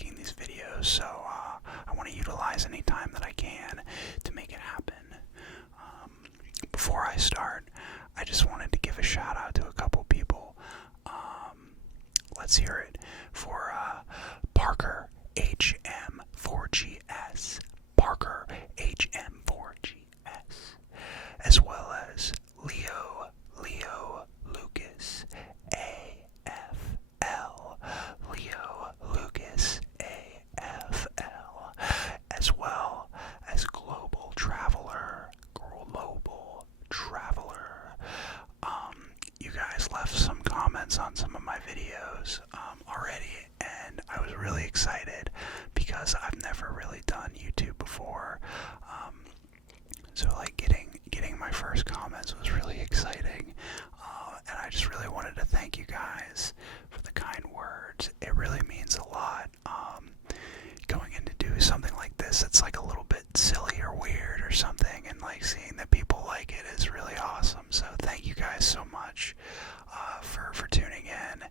making these videos, so I want to utilize any time that I can to make it happen. Before I start, I just wanted to give a shout out to a couple people. Let's hear it for Parker HM4GS, Parker HM4GS, as well as Leo Lucas AFL, Leo Lucas AFL, as well as Global Traveler. You guys left some comments on some of my videos already, and I was really excited because I've never really done YouTube before. So like getting my first comments was really exciting, and I just really wanted to thank you guys for the kind words. It really means a lot. Going in to do something like this, it's like a little bit silly or weird or something, and like seeing that people like it is really awesome. So thank you guys so much for tuning in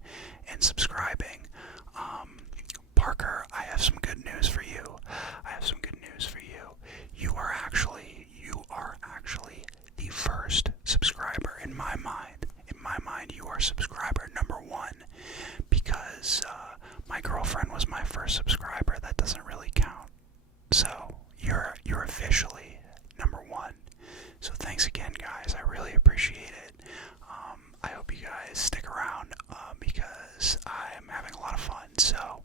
and subscribing. Parker, I have some good news for you. You are actually the first subscriber in my mind. In my mind, you are subscriber number one, because my girlfriend was my first subscriber. That doesn't really count. So you're officially number one. So thanks again, guys. I really appreciate it. I hope you guys stick around because I'm having a lot of fun. So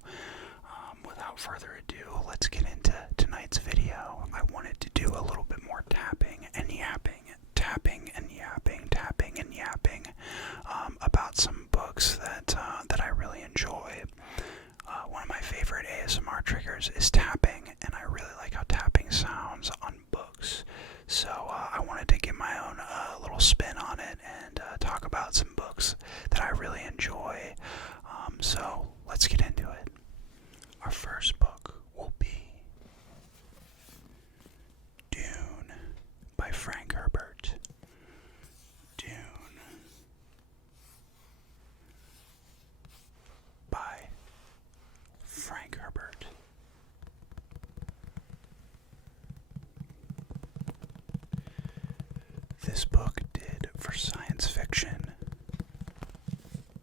without further ado, let's get into tonight's video. I wanted to do a little bit more tapping and yapping about some books that I really enjoy. One of my favorite ASMR triggers is tapping, and I really like how tapping sounds on books. So I wanted to give my own little spin on it and talk about some books that I really enjoy. So let's get into it. Our first book will be Dune by Frank Herbert. Dune by Frank Herbert. This book did for science fiction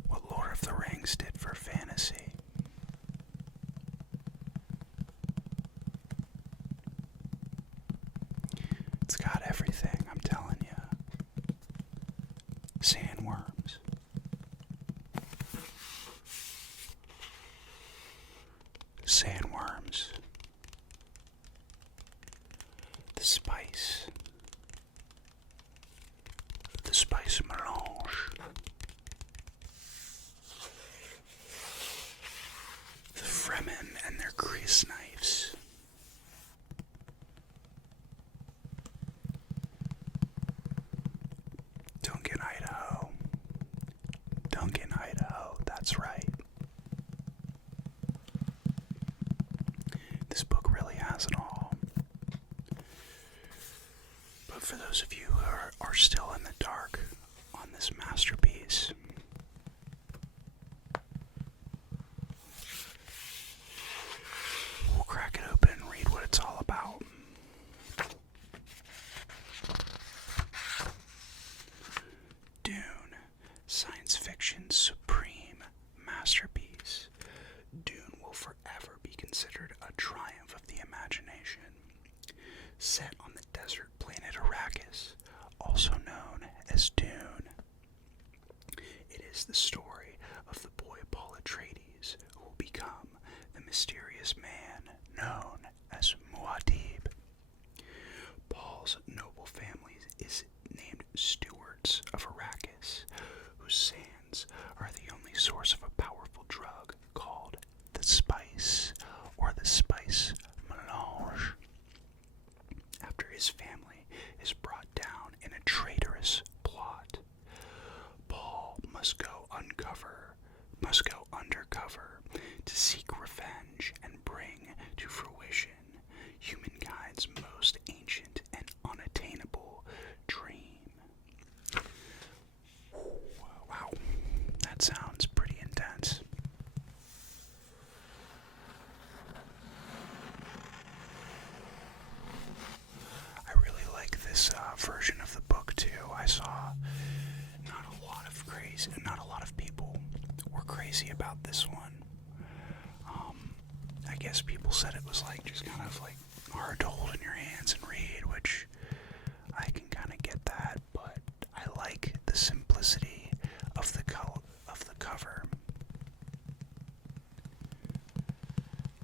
what Lord of the Rings did for fantasy. It's got everything, I'm telling you. Sandworms. The spice melange. The Fremen and their grease knives. Duncan, Idaho, that's right. This book really has it all. But for those of you who are still in the dark on this masterpiece, we'll crack it open and read what it's all about. Dune, science fiction's supreme masterpiece. Dune will forever be considered a triumph of the imagination. Set on the desert planet Arrakis, also known as Dune, it is the story of the boy Paul Atreides, who will become the mysterious man known as Muad'Dib. Paul's noble family is named stewards of Arrakis, whose sands are the only source of a powerful drug called the spice, or the spice melange. After his family is brought down in a traitorous plot, Paul must go undercover to seek revenge and about this one. I guess people said it was like just kind of like hard to hold in your hands and read, which I can kind of get that, but I like the simplicity of the cover.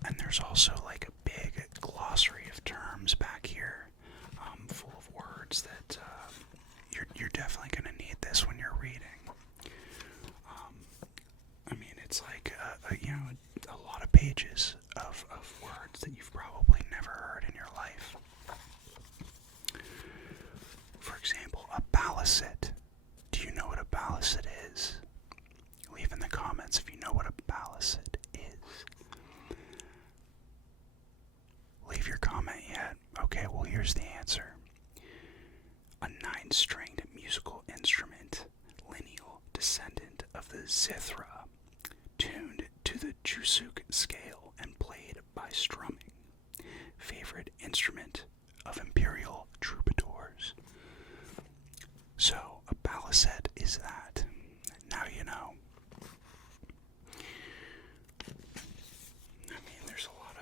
And there's also like a big glossary of terms back here, full of words that you're definitely going to need this when you're reading. I mean, it's like a lot of pages of words that you've probably never heard in your life. For example, a balisette. Do you know what a balisette is? Leave in the comments if you know what a balisette is. Leave your comment yet? Okay, well here's the answer. A 9-stringed musical instrument, lineal descendant of the zithra, tuned to the Jusuk scale and played by strumming. Favorite instrument of imperial troubadours. So, a balisette is that. Now you know. I mean, there's a lot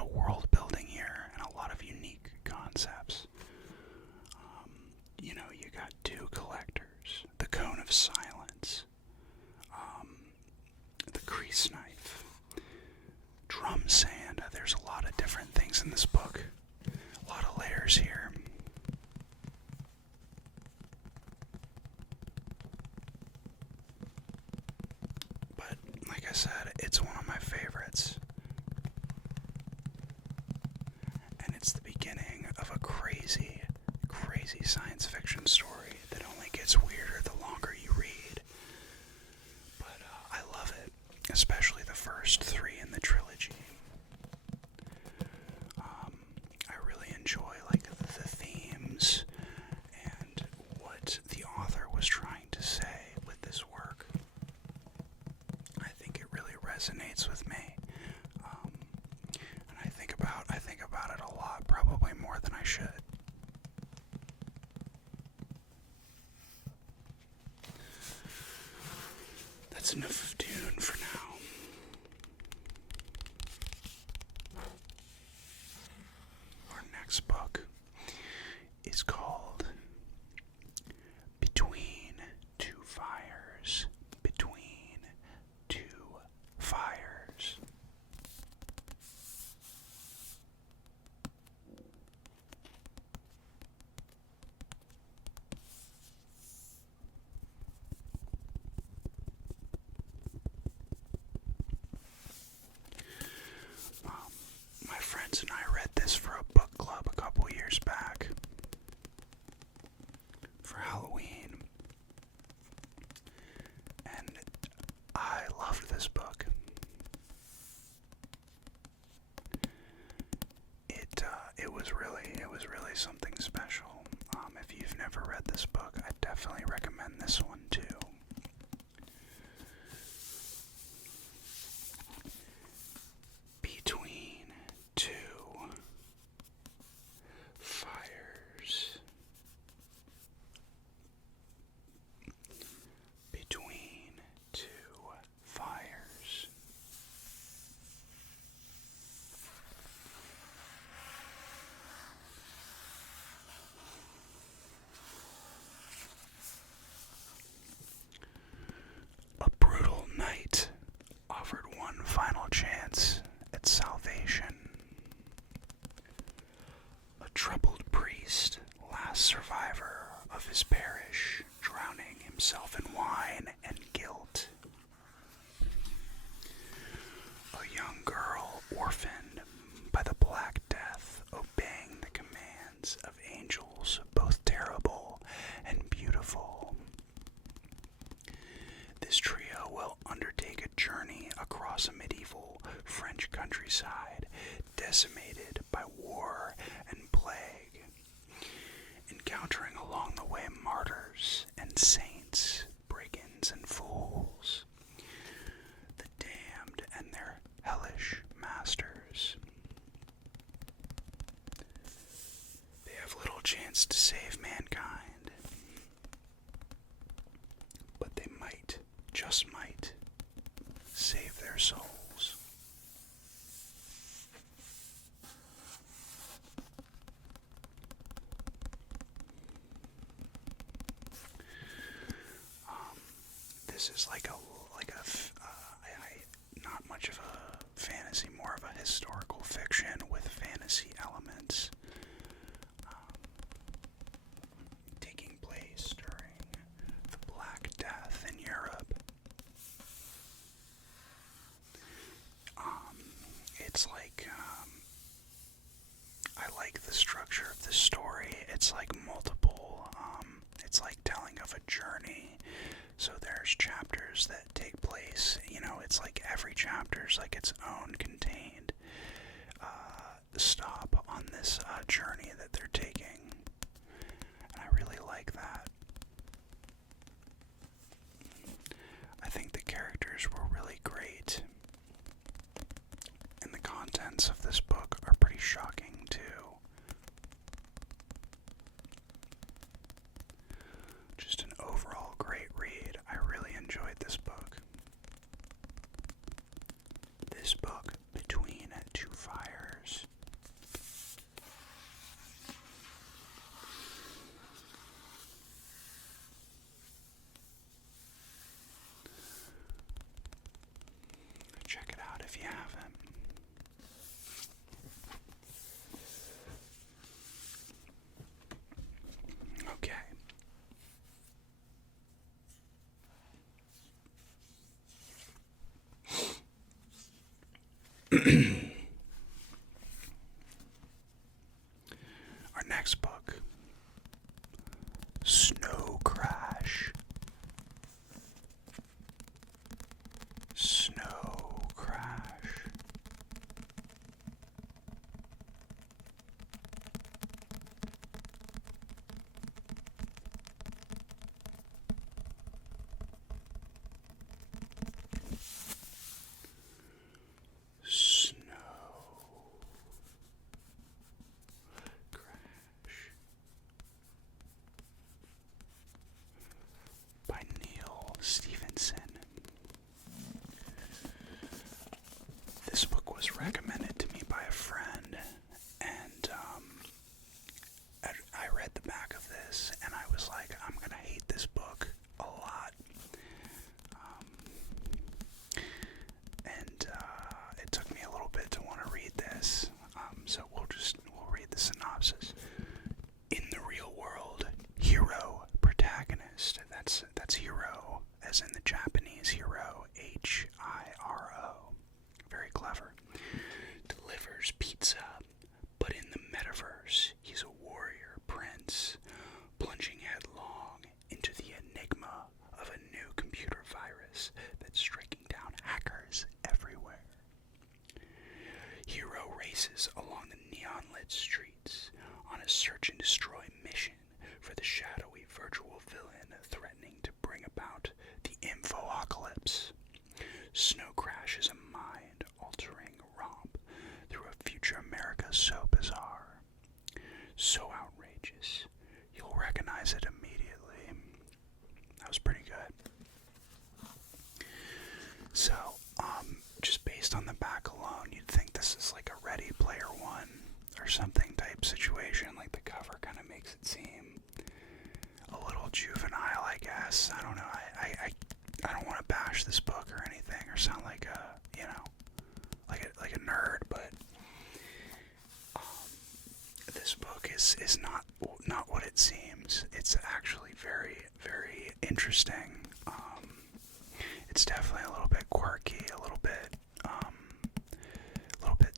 of world building here and a lot of unique concepts. You got two collectors, the cone of silence, the crease knife, drum sand. There's a lot of different things in this book. A lot of layers here. But like I said, it's one of my favorites. And it's the beginning of a crazy, crazy science fiction story that only gets weirder the longer you read. But I love it, especially the first 3 in the trilogy. I really enjoy like the themes and what the author was trying to say with this work. I think it really resonates with me. And I think about it a lot, probably more than I should. That's enough of Dune for now. Our next book is called Between Two Fires. Between Two Fires. My friends and I read this for a book club a couple years back for Halloween, and I loved this book. It was really something special. If you've never read this book, I definitely recommend this one too. Between Two Fires. Between Two Fires. A brutal night offered one final chance at salvation. A troubled priest, last survivor of his parish, drowning himself in wine and guilt. A young girl orphaned by the Black Death, obeying the commands of angels, both terrible and beautiful. This trio will undertake a journey across a medieval French countryside, decimated by war and plague, encountering along the way martyrs and saints, brigands and fools, the damned and their hellish masters. They have little chance to save mankind, but they might, just might, this is not much of a fantasy, more of a historical fiction with fantasy elements, taking place during the Black Death in Europe. It's like, I like the structure of the story. It's like multiple, it's like telling of a journey. So there's chapters that take place, it's like every chapter's like its own contained stop on this journey that they're taking. And I really like that. I think the characters were really great. And the contents of this book are pretty shocking too. Just an overall great read. I really enjoyed this book. This book, Between Two Fires. Check it out if you haven't. Okay. Our next book, Snow Crash. Snow Crash. This book was recommended to me by a friend, and I read the back of this, and I was like, I'm gonna hate this book a lot. And it took me a little bit to want to read this, so we'll read the synopsis. In the real world, hero, protagonist, that's hero, as in the Japanese hero, Hiro. Very clever. Delivers pizza, but in the metaverse, he's a warrior prince, plunging headlong into the enigma of a new computer virus that's striking down hackers everywhere. Hiro races along the neon-lit streets on a search and destroy mission for the shadowy virtual villain threatening to bring about the info-apocalypse. Snow Crash is a mind-altering romp through a future America so bizarre, so outrageous, you'll recognize it immediately. That was pretty good. So, just based on the back alone, you'd think this is like a Ready Player One or something type situation. Like the cover kind of makes it seem a little juvenile, I guess. I don't know. I don't want to bash this book or anything or sound like a, like a nerd, but this book is not what it seems. It's actually very, very interesting. It's definitely a little bit quirky, a little bit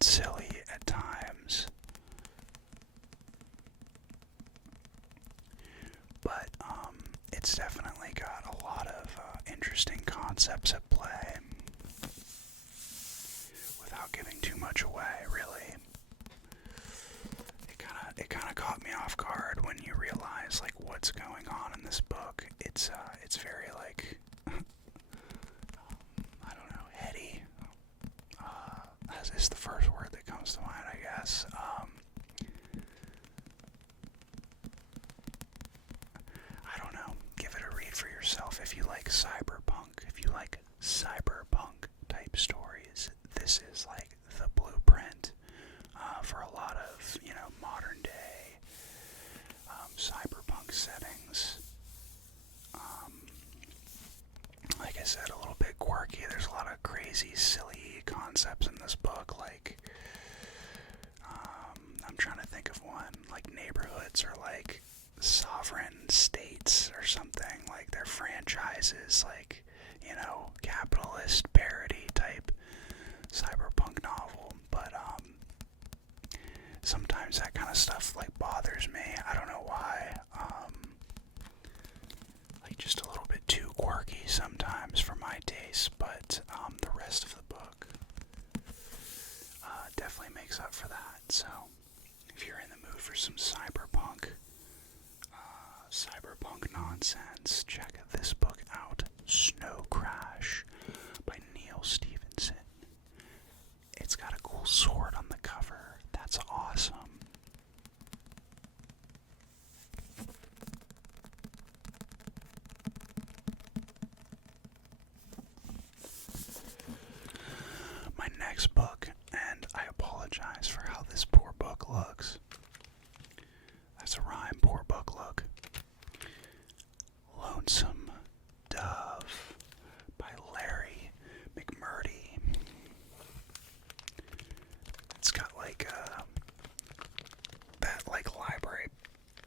silly at times. But it's definitely got a lot of interesting concepts at play without giving too much away, really. It kind of caught me off guard when you realize like what's going on in this book. It's very like I don't know, heady. Is the first word that comes to mind, I guess. I don't know. Give it a read for yourself if you like cyberpunk. If you like cyberpunk type stories, this is like the blueprint for a lot of, modern day cyberpunk settings. Like I said, a little bit quirky. There's a lot of crazy, silly concepts in this book, like, I'm trying to think of one, like neighborhoods or like sovereign states or something, like they're franchises, like, you know, capitalist parody type cyberpunk novel. But sometimes that kind of stuff like bothers me. I don't know why. Like just a little bit too quirky sometimes for my taste, but the rest of the book definitely makes up for that. So if you're in the mood for some cyberpunk nonsense, check this book out, Snow Crash by Neil Stephenson. It's got a cool sword on the cover. That's awesome. My next book, and I apologize for how this poor book looks. That's a rhyme, poor book look. Lonesome Dove by Larry McMurdy. It's got like that like library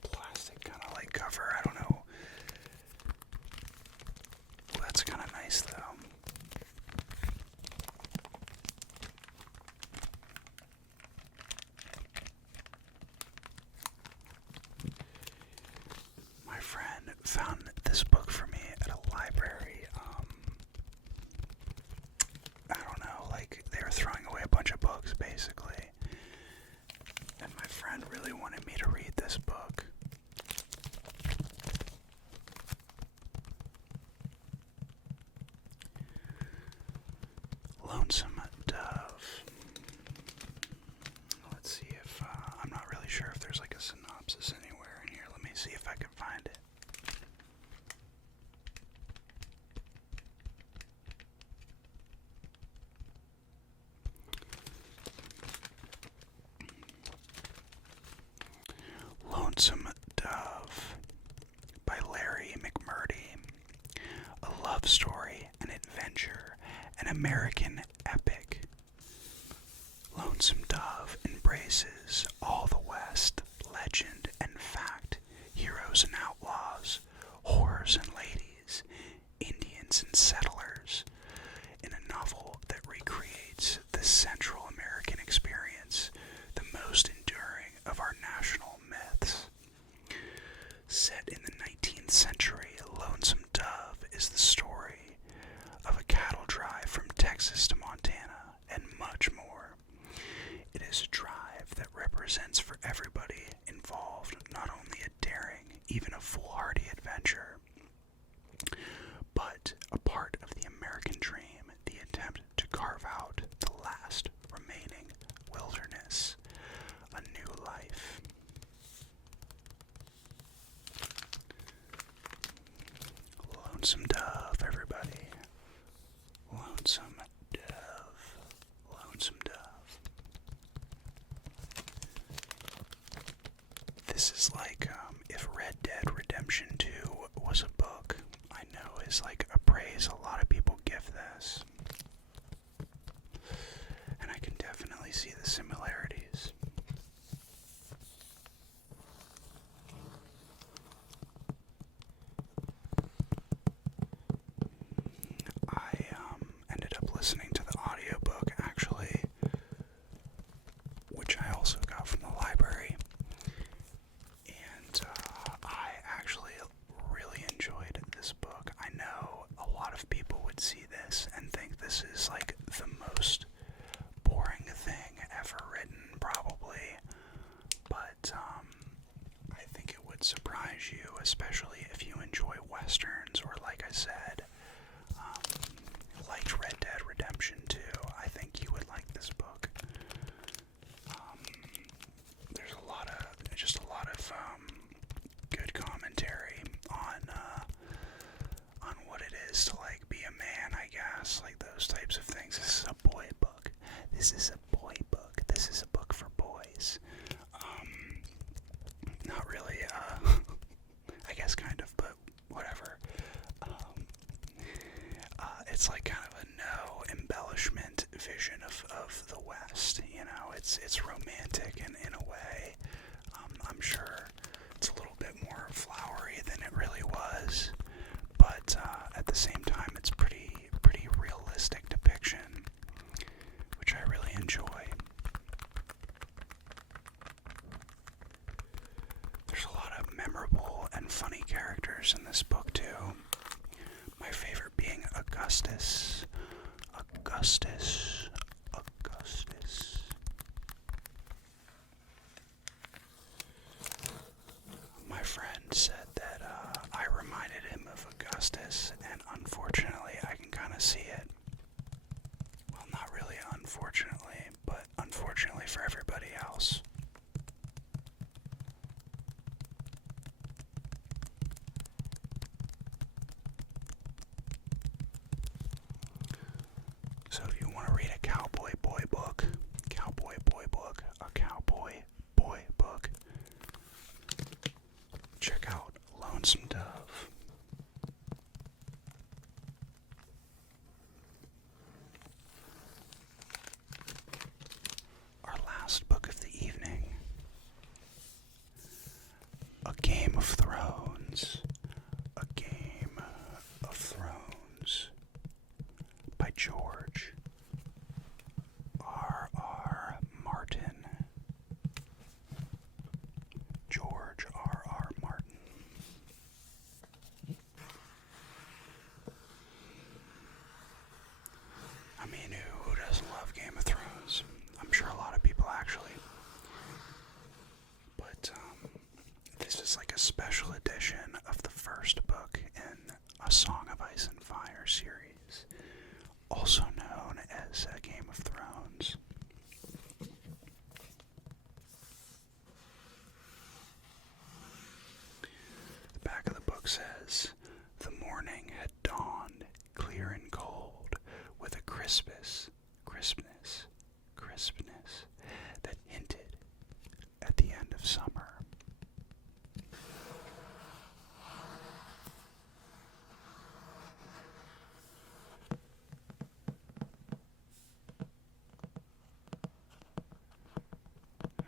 plastic kind of like cover. I don't know. Well, that's kind of nice though. My friend found this book for me at a library. I don't know, like they were throwing away a bunch of books basically. And my friend really wanted me to read this book. Lonesome Dove. Let's see if, I'm not really sure if there's like a synopsis anywhere in here. Let me see if I can find it. Lonesome Dove by Larry McMurdy. A love story, an adventure, an American epic. Lonesome Dove embraces all the West, legend and fact, heroes and outlaws, whores and ladies, Indians and settlers, in a novel that recreates the Central American experience, the most enduring of our national myths. Set in the 19th century, Lonesome Dove is the story of a cattle drive from Texas to Montana, and much more. It is a drive that represents for everybody involved not only a daring, even a foolhardy adventure, but a part of the American dream, the attempt to carve out the last remaining wilderness, a new life. Lonesome Dove, everybody. Lonesome Dove. Lonesome Dove. This is like, if Red Dead Redemption 2 was a book, I know is like a praise a lot of people give this. And I can definitely see the similarities. I ended up listening to the audiobook actually, which I also got from the library. And I actually really enjoyed this book. I know a lot of people would see this and think this is like the most boring thing ever written, probably. But I think it would surprise you, especially if you enjoy westerns or, like I said, liked Red Dead Redemption 2. I think you would like this book. There's a lot of good commentary on what it is to like be a man, I guess, like those types of things. This is a boy book. This is a boy book. This is a book for boys. Not really, I guess kind of, but whatever. it's romantic in a way. I'm sure it's a little bit more flowery than it really was, but at the same time, it's pretty realistic depiction, which I really enjoy. There's a lot of memorable and funny characters in this book too. My favorite being Augustus. My friend said that I reminded him of Augustus, and unfortunately I can kind of see it. Well, not really unfortunately, but unfortunately for everybody else. So if you want to read a cowboy boy book, check out Lonesome Dove. Our last book of the evening, A Game of Thrones. A Game of Thrones by George R.R. Martin. George R.R. Martin. I mean, who doesn't love Game of Thrones? I'm sure a lot of people actually. But this is like a special edition of the first book in A Song of Ice and Fire series, also known as A Game of Thrones. The back of the book says, "The morning had dawned, clear and cold, with a crispness that hinted at the end of summer."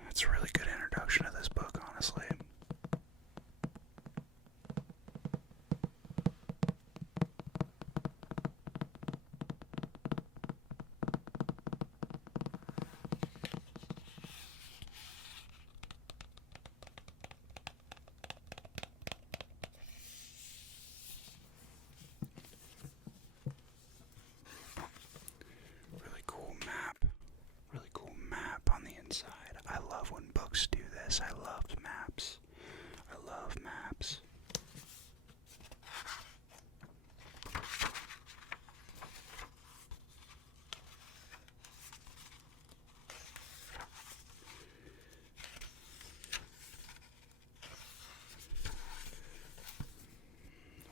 It's a really good introduction to this book, honestly. Really cool map on the inside. I love when books do this. I love maps.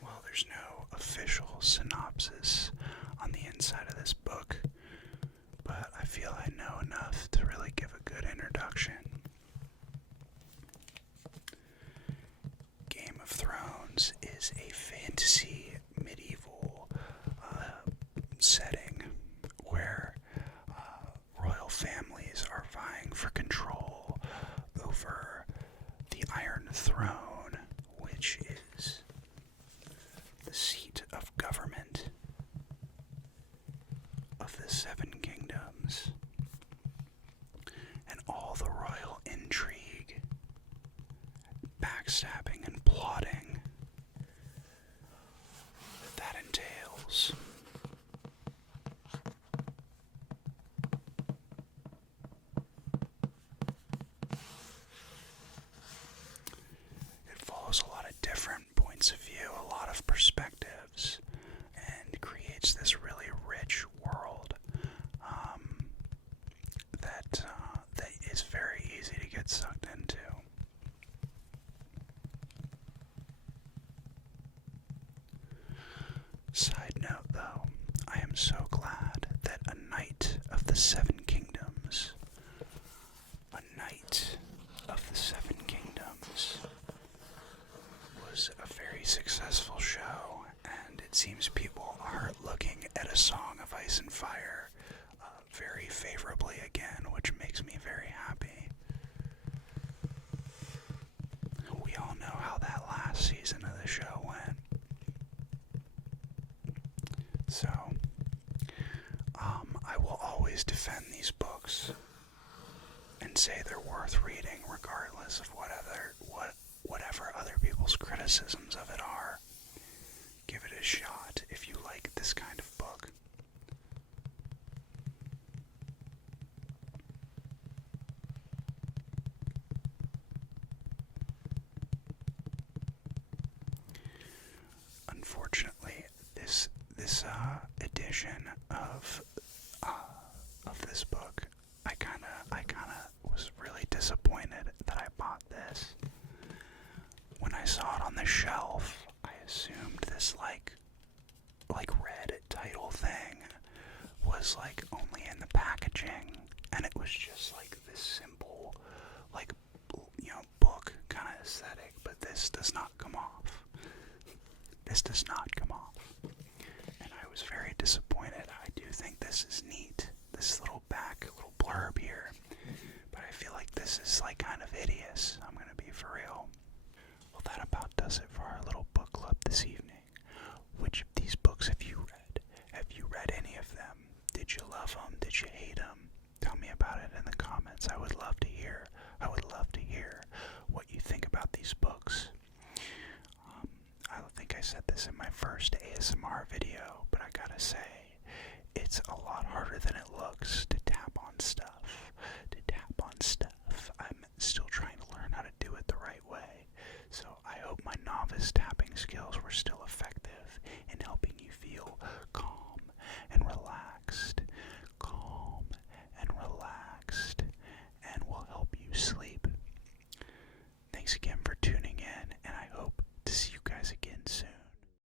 Well, there's no official synopsis on the inside of this book, but I feel I know enough to really give a good introduction. Game of Thrones is a fantasy medieval setting where royal families are vying for control over the Iron Throne, which is the seat of government of the Seven Kingdoms, and all the royal intrigue, backstabbing, and plotting that entails. It follows a lot of different points of view, a lot of perspectives, and creates this really rich world that is very easy to get sucked into. Side note though, I am so glad that a Knight of the Seven Kingdoms was a very successful show, and it seems people are looking at A Song of Ice and Fire very favorably again, which makes me very and say they're worth reading regardless of whatever other people's criticisms of it are. Give it a shot if you like this kind of book. Unfortunately, this edition of this book, I kind of was really disappointed that I bought this. When I saw it on the shelf, I assumed this like red title thing was like only in the packaging, and it was just like this simple, like, book kind of aesthetic. But this does not come off. This does not come off, and I was very disappointed. I do think this is neat, this little blurb here, but I feel like this is like kind of hideous. I'm gonna be for real. Well, that about does it for our little book club this evening. Which of these books have you read? Have you read any of them? Did you love them? Did you hate them? Tell me about it in the comments. I would love to hear. I would love to hear what you think about these books. I think I said this in my first ASMR video, but I gotta say, it's a lot harder than it looks to tap on stuff. I'm still trying to learn how to do it the right way, so I hope my novice tapping skills were still effective